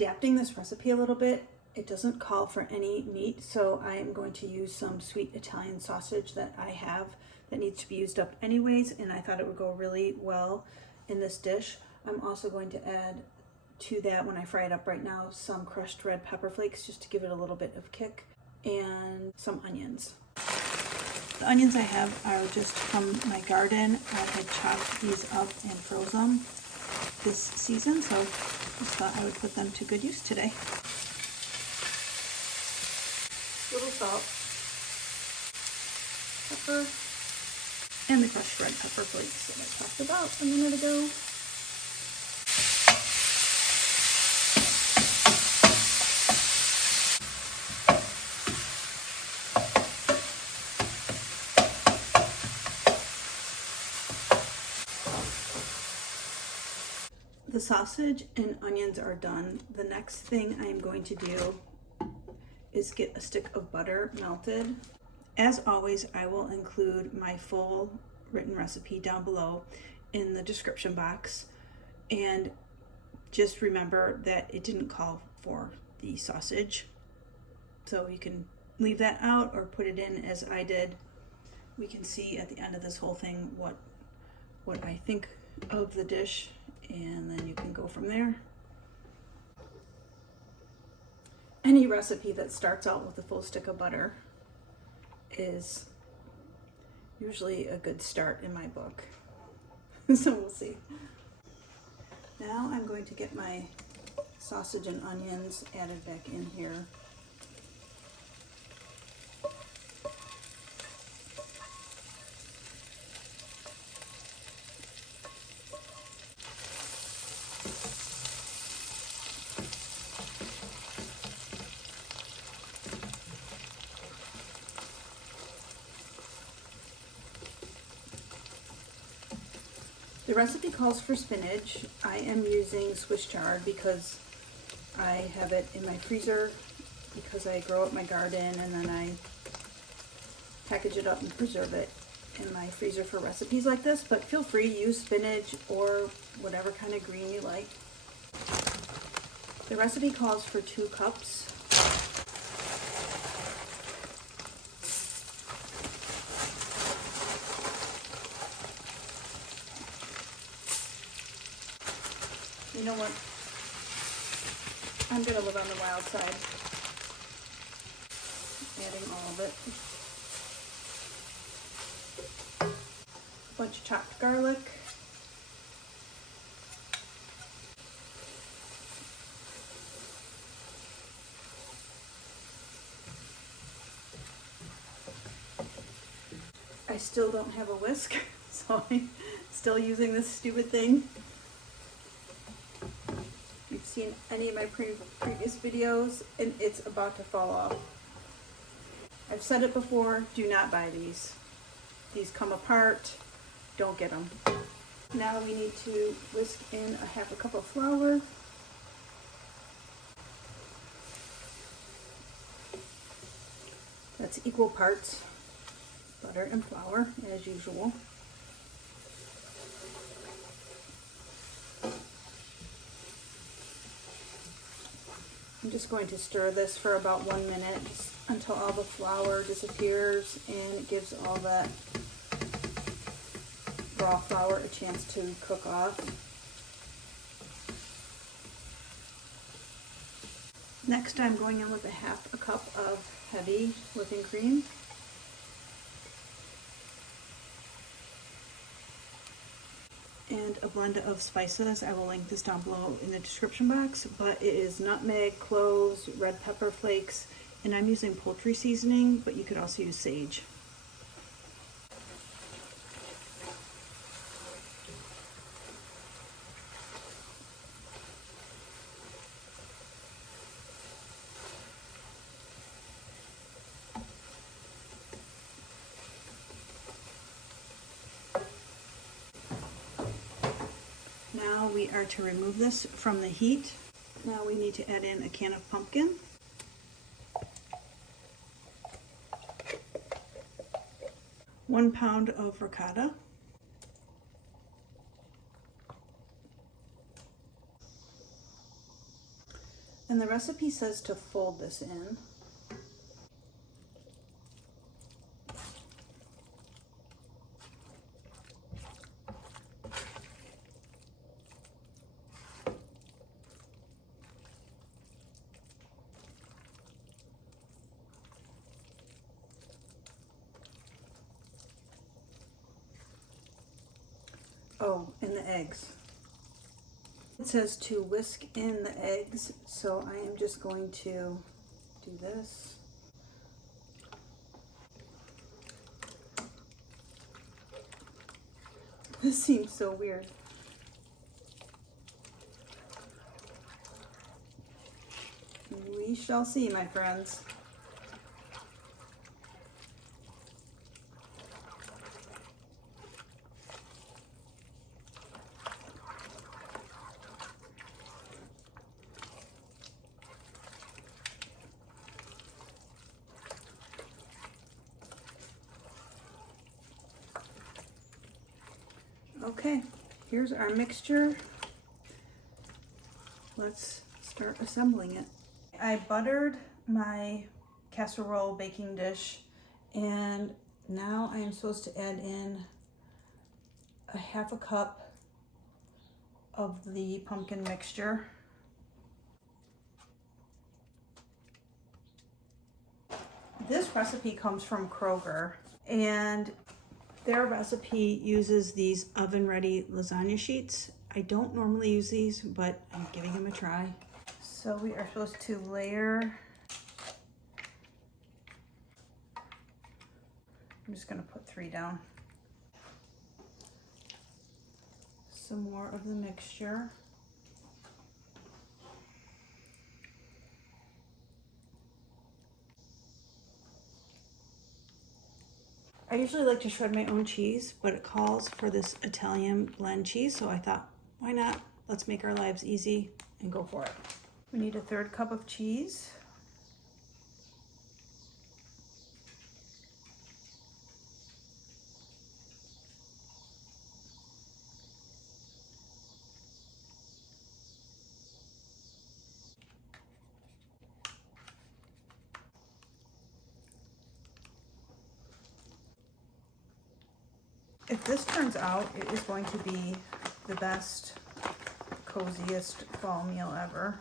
adapting this recipe a little bit. It doesn't call for any meat, so I am going to use some sweet Italian sausage that I have that needs to be used up anyways, and I thought it would go really well in this dish. I'm also going to add to that, when I fry it up right now, some crushed red pepper flakes just to give it a little bit of kick, and some onions. The onions I have are just from my garden. I had chopped these up and froze them this season, so just thought I would put them to good use today. Little salt, pepper, and the crushed red pepper flakes that I talked about a minute ago. The sausage and onions are done. The next thing I'm going to do is get a stick of butter melted. As always, I will include my full written recipe down below in the description box. And just remember that it didn't call for the sausage, so you can leave that out or put it in as I did. We can see at the end of this whole thing what I think of the dish, and then you can go from there. Any recipe that starts out with a full stick of butter is usually a good start in my book. So we'll see. Now I'm going to get my sausage and onions added back in here. The recipe calls for spinach. I am using Swiss chard because I have it in my freezer because I grow up my garden, and then I package it up and preserve it in my freezer for recipes like this. But feel free to use spinach or whatever kind of green you like. The recipe calls for 2 cups. You know what? I'm going to live on the wild side. Adding all of it. A bunch of chopped garlic. I still don't have a whisk, so I'm still using this stupid thing. You've seen any of my previous videos, and it's about to fall off. I've said it before, do not buy these. These come apart, don't get them. Now we need to whisk in a 1/2 cup of flour. That's equal parts butter and flour, as usual. I'm just going to stir this for about 1 minute until all the flour disappears and it gives all that raw flour a chance to cook off. Next, I'm going in with a 1/2 cup of heavy whipping cream. And a blend of spices. I will link this down below in the description box, but it is nutmeg, cloves, red pepper flakes, and I'm using poultry seasoning, but you could also use sage. Now we are to remove this from the heat. Now we need to add in a can of pumpkin. One pound of ricotta. And the recipe says to fold this in. Oh, and the eggs. It says to whisk in the eggs, so I am just going to do this. This seems so weird. We shall see, my friends. Okay, here's our mixture. Let's start assembling it. I buttered my casserole baking dish, and now I am supposed to add in a half a cup of the pumpkin mixture. This recipe comes from Kroger, and their recipe uses these oven-ready lasagna sheets. I don't normally use these, but I'm giving them a try. So we are supposed to layer. I'm just gonna put 3 down. Some more of the mixture. I usually like to shred my own cheese, but it calls for this Italian blend cheese, so I thought, why not? Let's make our lives easy and go for it. We need a 1/3 cup of cheese. If this turns out, it is going to be the best, coziest fall meal ever.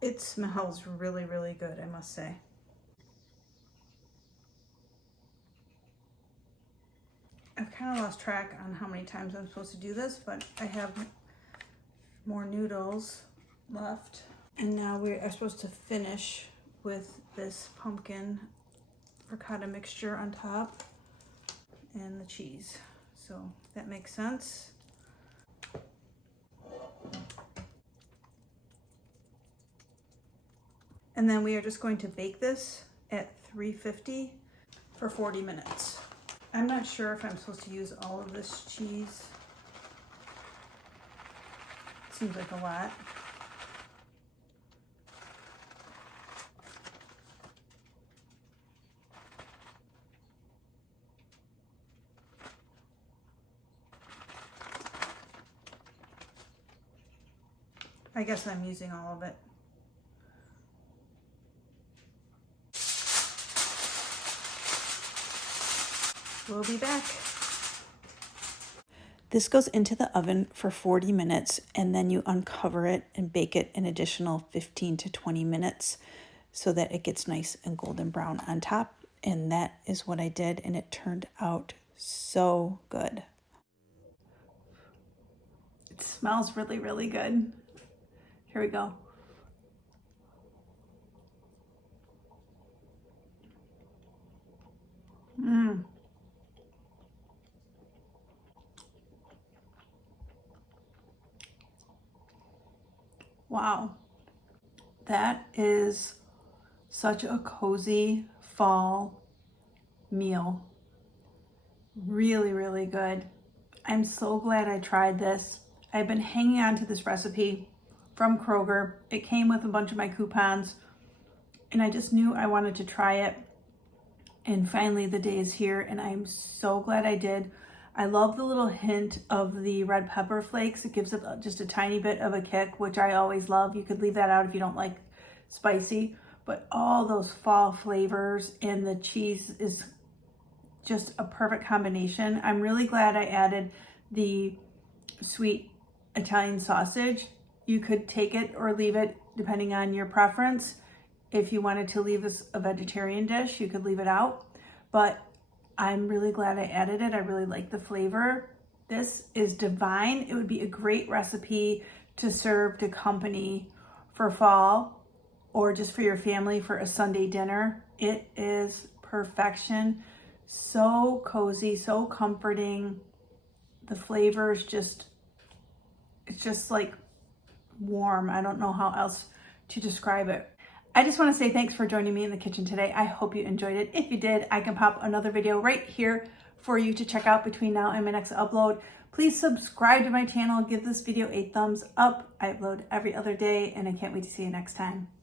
It smells really, really good, I must say. I've kind of lost track on how many times I'm supposed to do this, but I have more noodles left. And now we are supposed to finish with this pumpkin ricotta mixture on top and the cheese. So that makes sense. And then we are just going to bake this at 350 for 40 minutes. I'm not sure if I'm supposed to use all of this cheese. Seems like a lot. I guess I'm using all of it. We'll be back. This goes into the oven for 40 minutes, and then you uncover it and bake it an additional 15 to 20 minutes so that it gets nice and golden brown on top. And that is what I did, and it turned out so good. It smells really, really good. Here we go. Mmm. Wow, that is such a cozy fall meal. Really, really good. I'm so glad I tried this. I've been hanging on to this recipe from Kroger. It came with a bunch of my coupons, and I just knew I wanted to try it. And finally the day is here, and I'm so glad I did. I love the little hint of the red pepper flakes. It gives it just a tiny bit of a kick, which I always love. You could leave that out if you don't like spicy, but all those fall flavors, and the cheese is just a perfect combination. I'm really glad I added the sweet Italian sausage. You could take it or leave it depending on your preference. If you wanted to leave this a vegetarian dish, you could leave it out, but I'm really glad I added it. I really like the flavor. This is divine. It would be a great recipe to serve to company for fall, or just for your family for a Sunday dinner. It is perfection. So cozy, so comforting. The flavors just, it's just like warm. I don't know how else to describe it. I just want to say thanks for joining me in the kitchen today. I hope you enjoyed it. If you did, I can pop another video right here for you to check out between now and my next upload. Please subscribe to my channel. Give this video a thumbs up. I upload every other day, and I can't wait to see you next time.